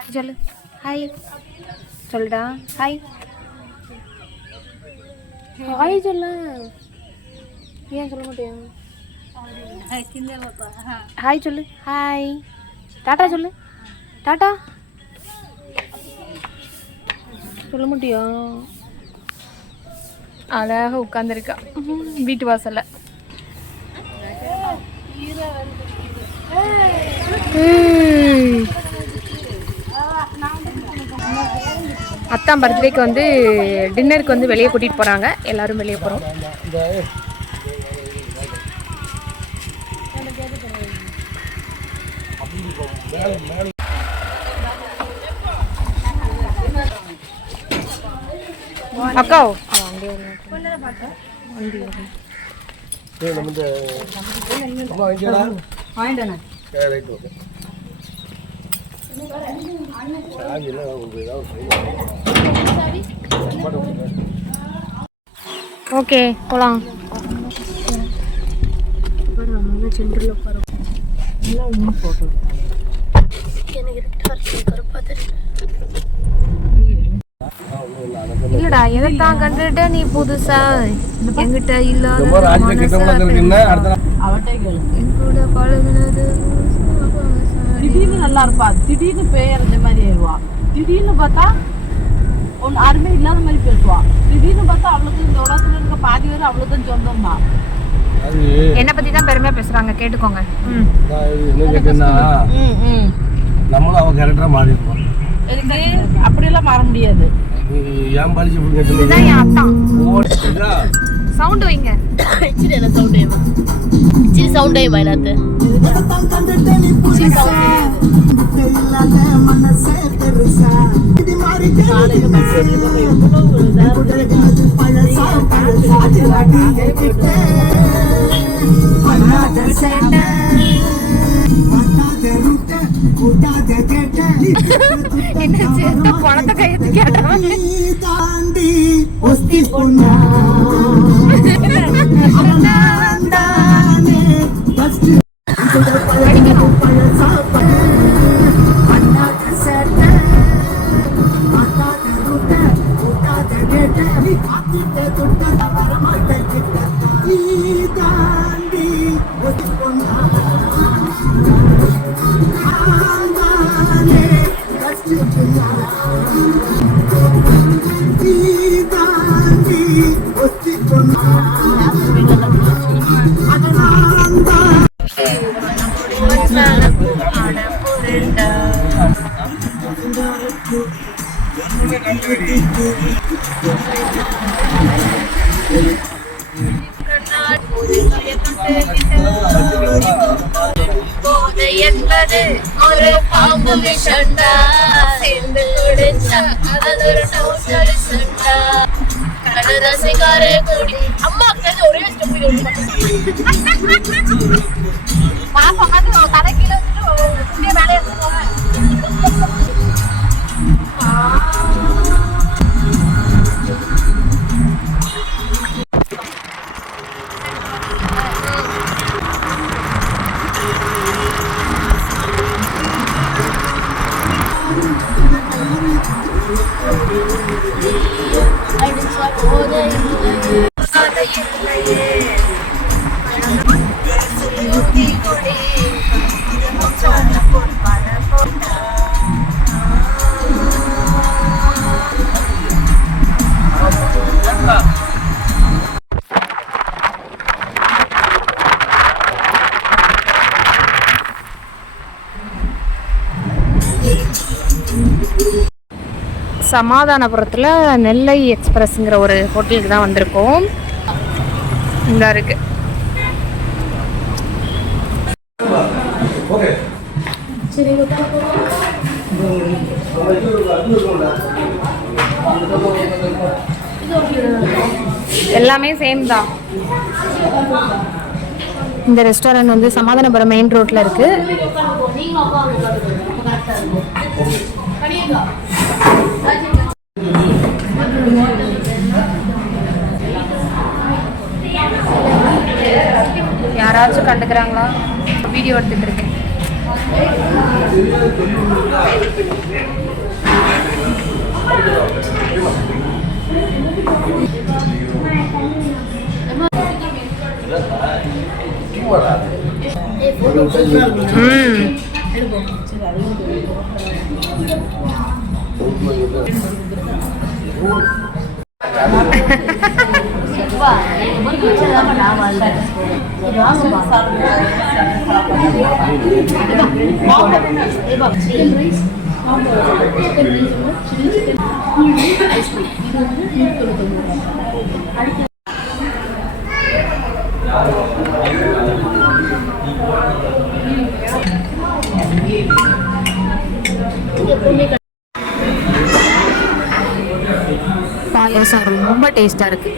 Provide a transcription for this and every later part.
Hi சொல்லு. Hi சொல்லுடா. Hi hi சொல்லு. ஏன் சொல்ல மாட்டியா? ஹாய் சொல்லு. ஹாய் டாட்டா சொல்லு. டாட்டா சொல்ல மாட்டியா? அழகாக உட்காந்துருக்கா வீட்டு வாசல்ல. அத்தான் பர்த்டேக்கு வந்து டின்னருக்கு வந்து வெளியே கூட்டிகிட்டு போகிறாங்க. எல்லோரும் வெளியே போகிறோம். அக்கா ஓகே போலாம். சென்டரில் உட்காரும். இல்லடா எதைத்தான் கண்டுட்ட நீ புதுசா என்கிட்ட இல்லாத எங்கூட பழகுனது. திடீர்னு நல்லா இருப்பா, திடீர்னு பேயறந்த மாதிரி ஆயிடுவா. திடீர்னு பார்த்தா ஒன்னு யாருமே இல்லாத மாதிரி பேசுவா. திடீர்னு பார்த்தா அவளுக்கு இந்த உலகத்துல இருக்க பாதி பேர் அவ்வளவுதான் சொந்தம் தான். என்ன பத்தி தான் பெருமையா பேசுறாங்க, கேட்டுக்கோங்க. நம்மளும் அவ கேரக்டரா மாறி இருப்போம். அப்படியெல்லாம் மாற முடியாது. ஏன் பாலிச்சு இதுதான் என் அத்தான். சவுண்ட் வைங்க. இச்சிரி என்ன சவுண்ட் வைமா? இச்சிரி சவுண்ட் வைமா இல்லாத. இச்சிரி சவுண்ட் மனசே பெருசா இது மாதிரி காலையில பஸ் ஏறி எவ்வளவு பழசா சாதிலாடி கேட்டே பண்ணாத சேட்டை பண்ணாத ரூட்ட கூட்டாத கேட்டே என்ன சேட்ட பணத்தை கையெழுத்து கேட்டான். தாண்டி ஒஸ்தி பொண்ணா தானே ஃபர்ஸ்ட் பழசா பண்ணாத சேட்டை பண்ணாத ரூட்ட கூட்டாத கேட்டே நீ காத்திட்ட தொட்ட வரமாட்ட கிட்ட நீ தாண்டி ஒஸ்தி பொண்ணா தானே ஃபர்ஸ்ட் பொண்ணா நீ தாண்டி ஒஸ்தி பொண்ணா என்பது ஒரு பாம்பு விஷண்டா சேர்ந்து குடிச்சா அதொரு டோட்டல் சண்டா கடரசிகாரே கூடி அம்மாக்கு ஒரே ஸ்டெப் பாப்பா வந்து தலை கீழே வச்சுட்டு மேலே எடுத்துக்கோங்க. சமாதானபுரத்தில் நெல்லை எக்ஸ்பிரஸ்ங்கிற ஒரு ஹோட்டலுக்கு தான் வந்திருக்கோம். இந்த இருக்கு எல்லாமே சேம் தான். இந்த ரெஸ்டாரண்ட் வந்து சமாதானபுரம் மெயின் ரோட்ல இருக்கு. யாராச்சும் கண்டுக்கிறாங்களா? வீடியோ எடுத்துட்டு இருக்கேன். பாயாசம் ரொம்ப டேஸ்டா இருக்கு.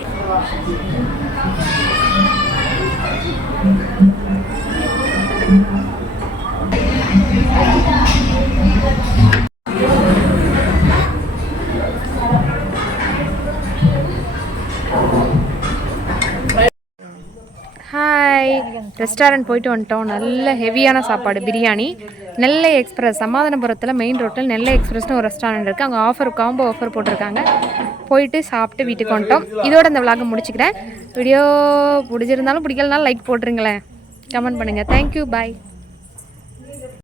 ஹாய், ரெஸ்டாரண்ட் போயிட்டு வந்துட்டோம். நல்ல ஹெவியான சாப்பாடு, பிரியாணி. நெல்லை எக்ஸ்பிரஸ், சமாதானபுரத்தில் மெயின் ரோட்டில் நெல்லை எக்ஸ்பிரஸ்னு ஒரு ரெஸ்டாரண்ட் இருக்குது. அங்கே காம்போ ஆஃபர் போட்டிருக்காங்க. போயிட்டு சாப்பிட்டு வீட்டுக்கு வந்துட்டோம். இதோட இந்த விளாகை முடிச்சுக்கிறேன். வீடியோ பிடிச்சிருந்தாலும் பிடிக்கலனாலும் லைக் போட்டுருங்களேன், கமெண்ட் பண்ணுங்கள். தேங்க்யூ, பாய்.